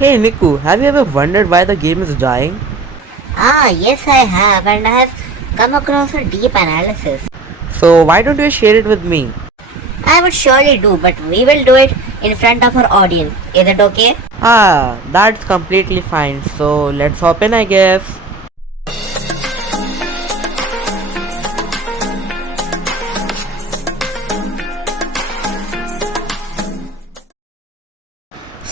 Hey Nikku, have you ever wondered why the game is dying? Yes, I have, and I have come across a deep analysis. So why don't you share it with me? I would surely do, but we will do it in front of our audience. Is it okay? That's completely fine. So let's hop in, I guess.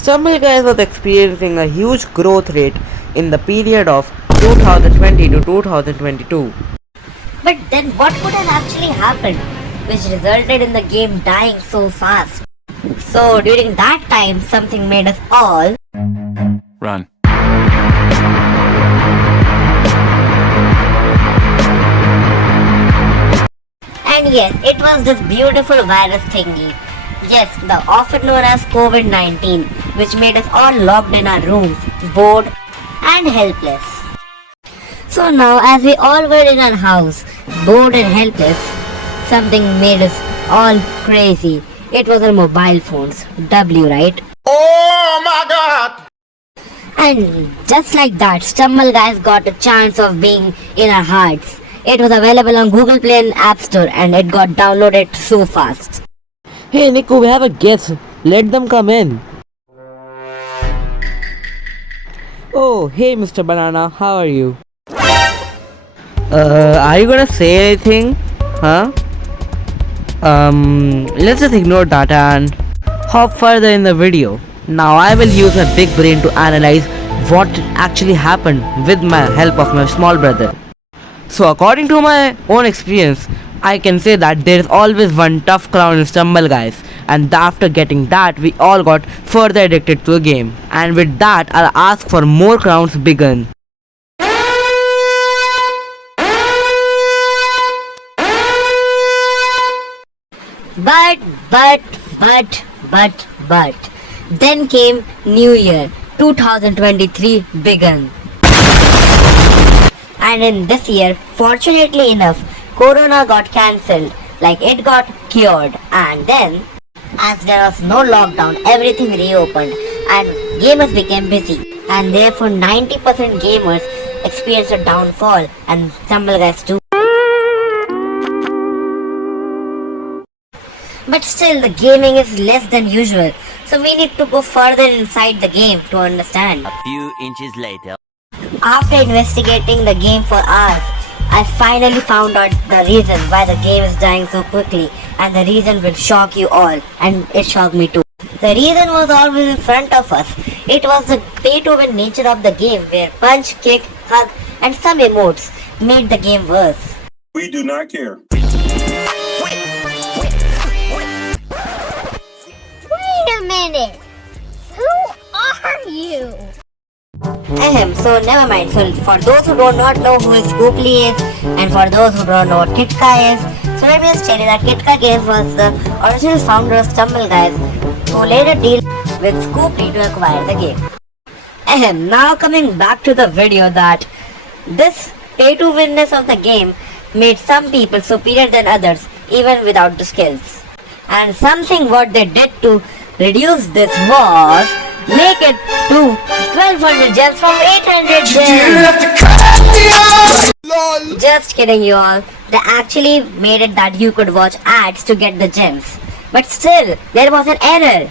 Stumbleguys was experiencing a huge growth rate in the period of 2020 to 2022. But then what could have actually happened, which resulted in the game dying so fast? So during that time, something made us all Run. And yes, it was this beautiful virus thingy. Yes, the often known as COVID-19, which made us all locked in our rooms, bored and helpless. So now, as we all were in our house, bored and helpless, something made us all crazy. It was our mobile phones. W, right? Oh my god! And just like that, stumbleguys got a chance of being in our hearts. It was available on Google Play and App Store, and it got downloaded so fast. Hey Nikku, we have a guest. Let them come in. Oh, hey Mr. Banana, how are you? Are you gonna say anything? Huh? Let's just ignore that and hop further in the video. Now I will use my big brain to analyze what actually happened with my help of my small brother. So according to my own experience, I can say that there is always one tough clown in Stumbleguys, and after getting that we all got further addicted to the game. And with that I'll ask for more clowns begin. But, then came New Year 2023 began. And in this year, fortunately enough, Corona got cancelled, like it got cured. And then, as there was no lockdown, everything reopened and gamers became busy. And therefore 90% gamers experienced a downfall and Stumbleguys too. But still, the gaming is less than usual, so we need to go further inside the game to understand. A few inches later. After investigating the game for hours, I finally found out the reason why the game is dying so quickly, and the reason will shock you all, and it shocked me too. The reason was always in front of us. It was the pay-to-win nature of the game, where punch, kick, hug, and some emotes made the game worse. We do not care. Wait a minute! Who are you? So never mind. So for those who do not know who Nikku is, and for those who don't know what Kitka is, so let me just tell you that Kitka Games was the original founder of Stumbleguys, who later deal with Nikku to acquire the game. Now coming back to the video, that this pay-to-winness of the game made some people superior than others, even without the skills. And something what they did to reduce this was make it to 1200 gems from 800 gems. Just kidding you all. They actually made it that you could watch ads to get the gems. But still, there was an error.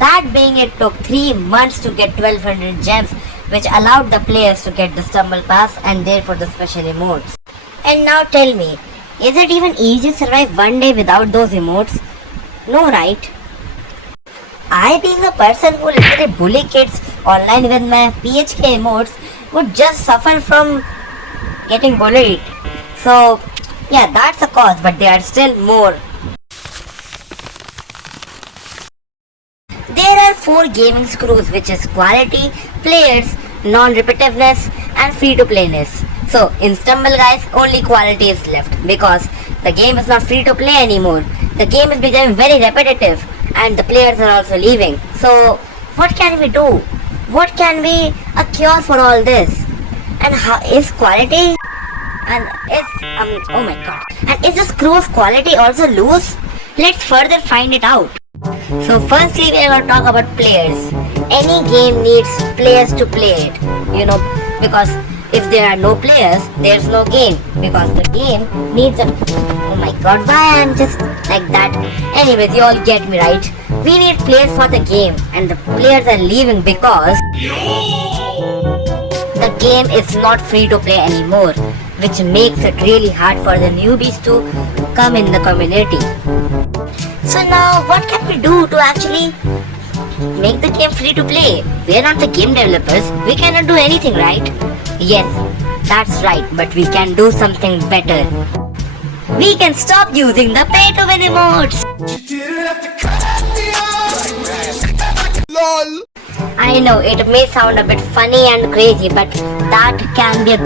That being, it took 3 months to get 1200 gems, which allowed the players to get the stumble pass and therefore the special emotes. And now tell me, is it even easy to survive one day without those emotes? No, right? I, being a person who literally bully kids online with my PHK emotes, would just suffer from getting bullied. So, yeah, that's the cause, but there are still more. There are 4 gaming screws, which is quality, players, non-repetitiveness, and free-to-playness. So, in Stumbleguys, only quality is left, because the game is not free to play anymore. The game is becoming very repetitive, and the players are also leaving. So, what can we do? What can be a cure for all this? And how is quality? And is oh my god. And is the screw of quality also loose? Let's further find it out. So firstly we are going to talk about players. Any game needs players to play it, because if there are no players, there's no game, because the game needs a... Oh my god, why I'm just like that? Anyways, you all get me, right? We need players for the game, and the players are leaving because the game is not free to play anymore, which makes it really hard for the newbies to come in the community. So now what can we do to actually make the game free to play? We are not the game developers, we cannot do anything, right? Yes, that's right, but we can do something better. We can stop using the pay to win emotes. I know it may sound a bit funny and crazy, but that can be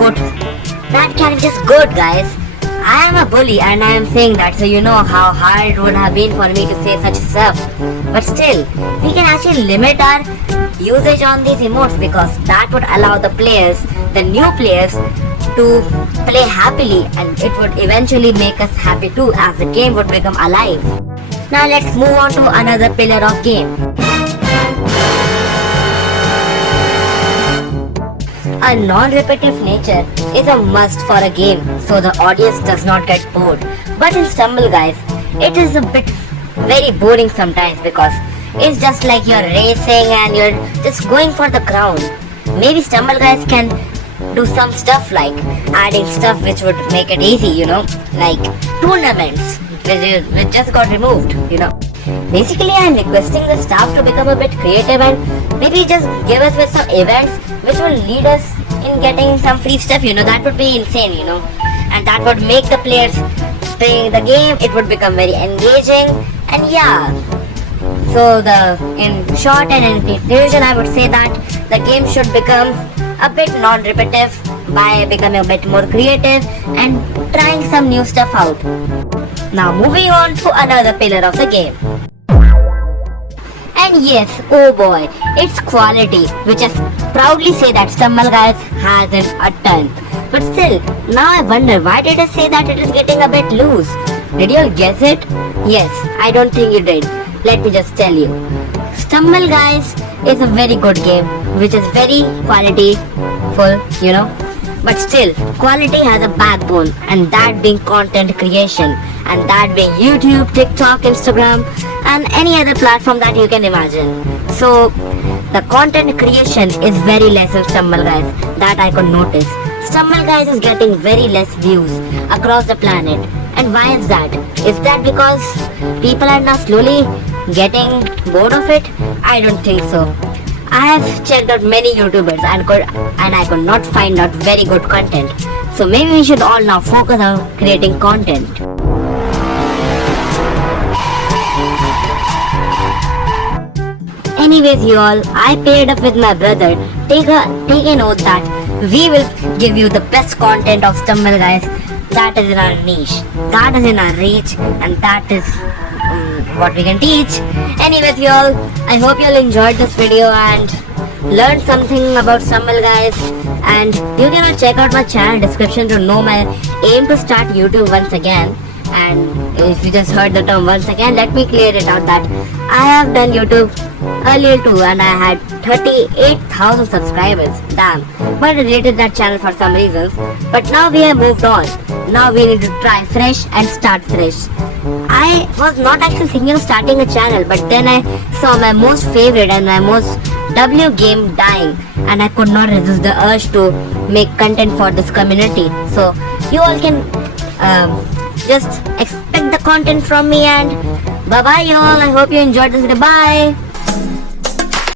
just good, guys. I am a bully and I am saying that, so you know how hard it would have been for me to say such stuff. But still, we can actually limit our usage on these emotes, because that would allow the players, the new players, to play happily, and it would eventually make us happy too, as the game would become alive. Now let's move on to another pillar of game. A non-repetitive nature is a must for a game, so the audience does not get bored. But in Stumble Guys, it is a bit very boring sometimes, because it's just like you're racing and you're just going for the crown. Maybe Stumble Guys can do some stuff like adding stuff which would make it easy, like tournaments, which just got removed, Basically, I'm requesting the staff to become a bit creative and maybe just give us with some events which will lead us in getting some free stuff, that would be insane, and that would make the players play the game, it would become very engaging, and yeah. So in short and in conclusion, I would say that the game should become a bit non-repetitive by becoming a bit more creative and trying some new stuff out. Now moving on to another pillar of the game. And yes, oh boy, it's quality, which I proudly say that Stumble Guys hasn't a ton. But still, now I wonder, why did I say that it is getting a bit loose? Did you all guess it? Yes, I don't think you did. Let me just tell you. Stumble Guys is a very good game, which is very quality full, But still, quality has a backbone, and that being content creation, and that being YouTube, TikTok, Instagram, and any other platform that you can imagine. So, the content creation is very less in Stumble Guys, that I could notice. Stumble Guys is getting very less views across the planet. And why is that? Is that because people are now slowly getting bored of it? I don't think so. I have checked out many YouTubers and I could not find out very good content. So maybe we should all now focus on creating content. Anyways, you all, I paired up with my brother. Take a note that we will give you the best content of Stumble Guys. That is in our niche, that is in our reach, and that is what we can teach. Anyways, you all, I hope you all enjoyed this video and learned something about Stumble Guys. And you can check out my channel description to know my aim to start YouTube once again. And if you just heard the term once again, let me clear it out that I have done YouTube earlier too, and I had 38,000 subscribers. Damn, but I deleted that channel for some reasons. But now we have moved on. Now we need to try fresh and start fresh. I was not actually thinking of starting a channel, but then I saw my most favorite and my most W game dying, and I could not resist the urge to make content for this community. So you all can just expect the content from me, and bye bye you all. I hope you enjoyed this video. Bye.